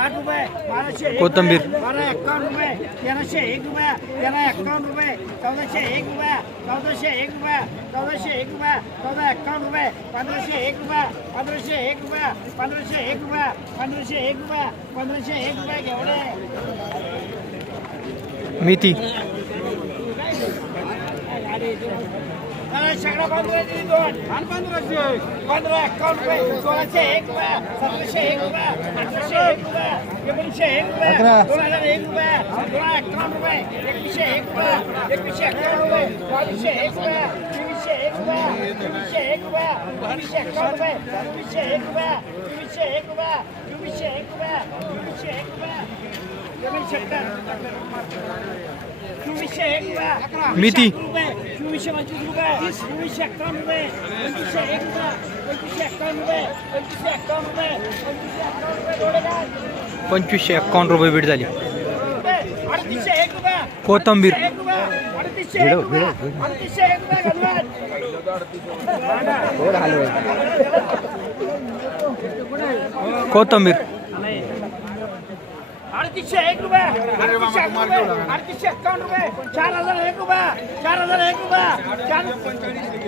साठ रुपये बाराशे एक कोथिंबीर. बारा एक्कावन्न रुपये तेराशे एक रुपया तेरा एक्कावन्न रुपये चौदाशे एक रुपया चौदाशे एक रुपया चौदाशे एक रुपया चौदा एक्कावन्न रुपये पंधराशे एक रुपया पंधराशे एक रुपया पंधराशे एक रुपया पंधराशे एक रुपया पंधराशे एक रुपये घेवडे मेथी. सगळं पंधराशे दोन आणि पंधराशे पंधरा एक्कावन्न रुपये सोळाशे एक रुपया सतराशे एक रुपया अठराशे एक रुपया एकोणीसशे एक रुपया दोन हजार एक रुपया दोन एक्कावन्न रुपये एकवीसशे एक रुपया एकवीसशे एक्कावन्न रुपये बावीसशे एक रुपया चोवीसशे एक रुपया चोवीसशे एक रुपया बावीसशे एक्कावन्न रुपये एक रुपया चोवीसशे एक रुपया चोवीसशे एक रुपया चोवीसशे एक रुपया चोवीसशे चोवीसशे पंचवीस रुपये चोवीसशे एक्कावन्न रुपये पंचवीसशे एक रुपया पंचवीसशे एक्कावन्न रुपये पंचवीसशे एक्कावन्न रुपये पंचवीसशे एक्कावन्न रुपये थोडे पंचवीसशे एक्कावन्न रुपये भेट झाली. अडतीसशे एक रुपया कोथिंबीर. अडतीसशे एक रुपया अडतीसशे एक रुपया घालून कोथिंबीर. अडतीसशे एक रुपया. अडतीसशे एक रुपये. अडतीसशे एक्कावन्न रुपये. चार हजार एक रुपया. चार हजार एक रुपया. चार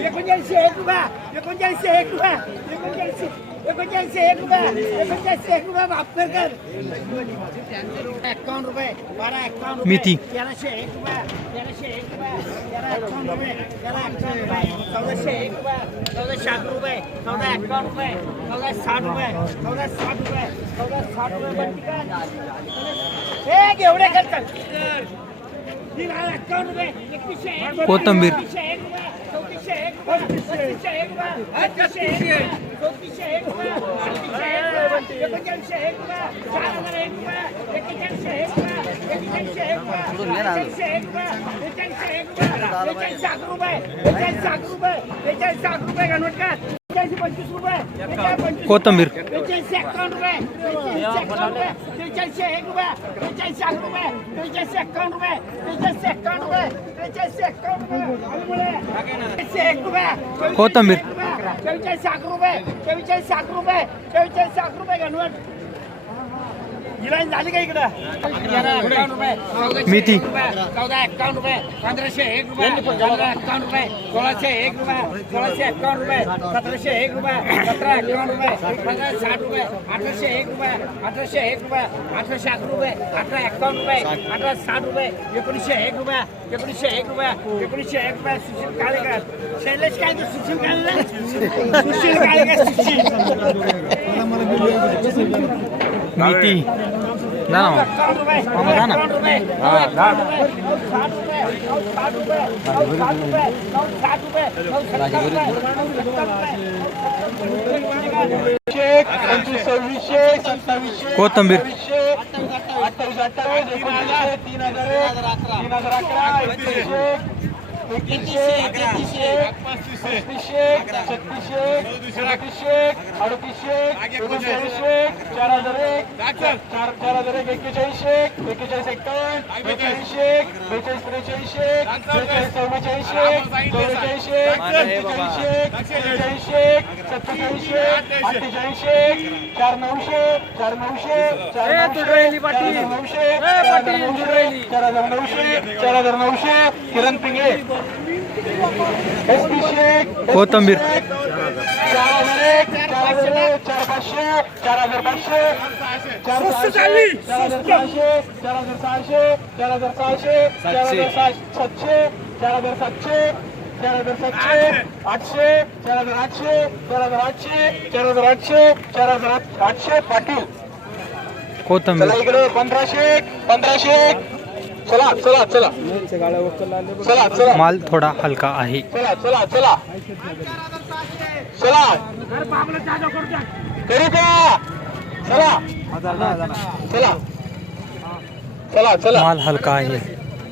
एकोणचाळीसशे एक रुपया. एकोणचाळीसशे एक रुपया. एकोणचाळीसशे एकोणचाळीसशे एक रुपया एकोणचाळीसशे एक रुपया वापर कर एक्कावन्न रुपये बारा एक्कावन्न रुपये मेथी. तेराशे एक रुपया तेराशे एक रुपया तेरा एक्कावन्न रुपये तेरा एक्कावन्न रुपये चौदाशे एक रुपया चौदा साठ रुपये चौदा एक्कावन्न रुपये चौदा साठ रुपये चौदा साठ रुपये चौदा साठ रुपये बंदी कर हे एवढे करतात तीन हज़ार रुपये एकवीसशे एक रुपये, कोथिंबीर. एकवीसशे एक रुपये चौतीसशे एक रुपये पस्तीसशे एक रुपये अठ्ठावीसशे एक रुपये चौतीसशे लाख रुपये बेचाळीस लाख रुपये बेचाळीस लाख रुपये गणवट कर बेचाळीस पंचवीस रुपये बेचाळीस कोथिंबीर. बेचाळीसशे एक्कावन्न रुपये बेचाळीसशे एक्कावन्न रुपये बेचाळीसशे एक रुपये बेचाळीस लाख रुपये बेचाळीसशे एक्कावन्न रुपये बेचाळीसशे एक्कावन्न रुपये बेचाळीसशे एक्कावन्न रुपये बेचाळीसशे एक रुपये कोथिंबीर. चव्वेचाळीस लाख रुपये चव्वेचाळीस लाख रुपये चव्वेचाळीस लाख रुपये घनवट गिराईन झाली का इकडं? मेथी. एक रुपये, चौदा एक्कावन्न रुपये. पंधराशे एक रुपये. पंधरा एक्कावन्न रुपये. सोळाशे एक रुपये. सोळाशे एक्कावन्न रुपये. सतराशे एक रुपये. सतरा एक्कावन्न रुपये. पंधरा साठ रुपये. अठराशे एक रुपये. अठराशे एक रुपये. अठराशे अकरा रुपये. अठरा एक्कावन्न रुपये. अठरा साठ रुपये. एकोणीसशे एक रुपये. एकोणीसशे एक रुपये. एकोणीसशे एक रुपये. सुशील काळेकर. शैलेश काय सुशील काळेकर? सुशील काळेकर सुशील. मेथी ना ना. ना. कोथिंबीर. तीन हजार चार हज़ार एक चार हज़ार एक चार नऊशे चार नऊशे चार चार हज़ार नऊशे चार हज़ार किरण एकतीसशे कोथिंबीर. चार हजार सातशे चार हजार सातशे चार हजार सातशे आठशे चार हजार आठशे चार हजार आठशे चार हजार आठशे चार हजार आठ- आठशे पाटील कोथिंबीर इकडे पंधराशे पंधराशे चला चला चला. चला चला. माल थोडा हलका आहे. चला चला चला. चला. अरे बाबला जागा करतो करू का चला. चला. चला चला. माल हलका आहे.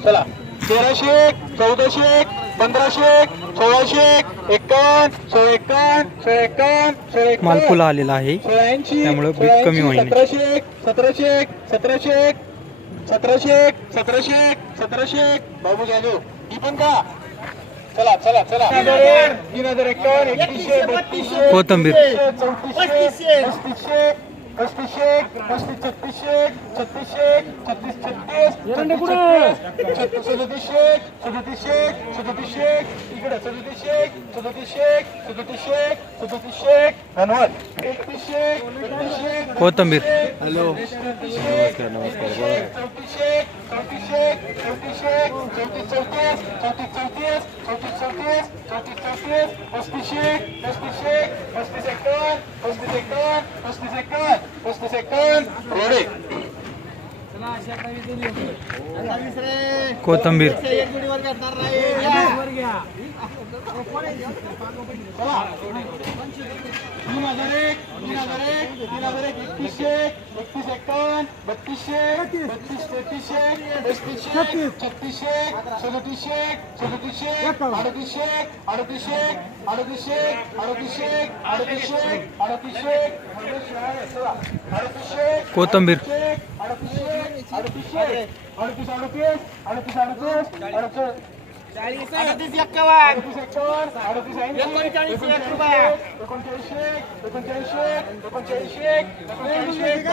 चला. तेराशे चौदाशे पंधराशे सोळाशे एक्कावन्न सोळा एक्कावन्न सोळा एक्कावन्न सोळा माल फुला आलेला आहे त्यामुळे कमी होईल. सतराशे एक सतराशे एक सतराशे एक सतराशे एक सतराशे एक सतराशे एक. बाबू जाधव ही पण का? चला चला चला. तीन हजार एक्कावन्न एकतीसशे बत्तीसशे कोथिंबीर. चौतीसशे पस्तीसशे पस्तीसशे पस्तीस छत्तीसशे छत्तीसशे छत्तीस छत्तीस छत्तीस सदतीसशे सदतीसशे सदतीसशे इकडे सदतीसशे सदतीसशे सदतीसशे सदतीसशे धन्यवाद. एकतीसशे एकतीसशे कोथंबीर. हॅलो नमस्कार नमस्कार चौतीसशे चौतीसशे चौतीसशे चौतीस चौतीस चौतीस चौतीस चौतीस चौतीस चौतीस चौतीस पस्तीसशे पस्तीसशे पस्तीस एकावन्न पस्तीस एकावन्न पस्तीस एकावन्न पस्तीस एकावन्न रोडे कोथंबीर. तीन हजार कोतंबीर अड़तीस अड़तीस अड़तीस अड़तीस अड़तीस अड़तीस अडतीस एक्कावन्न एकोणचाळीस एक रुपया एकोणचाळीस एकोणचाळीस एकोणचाळीस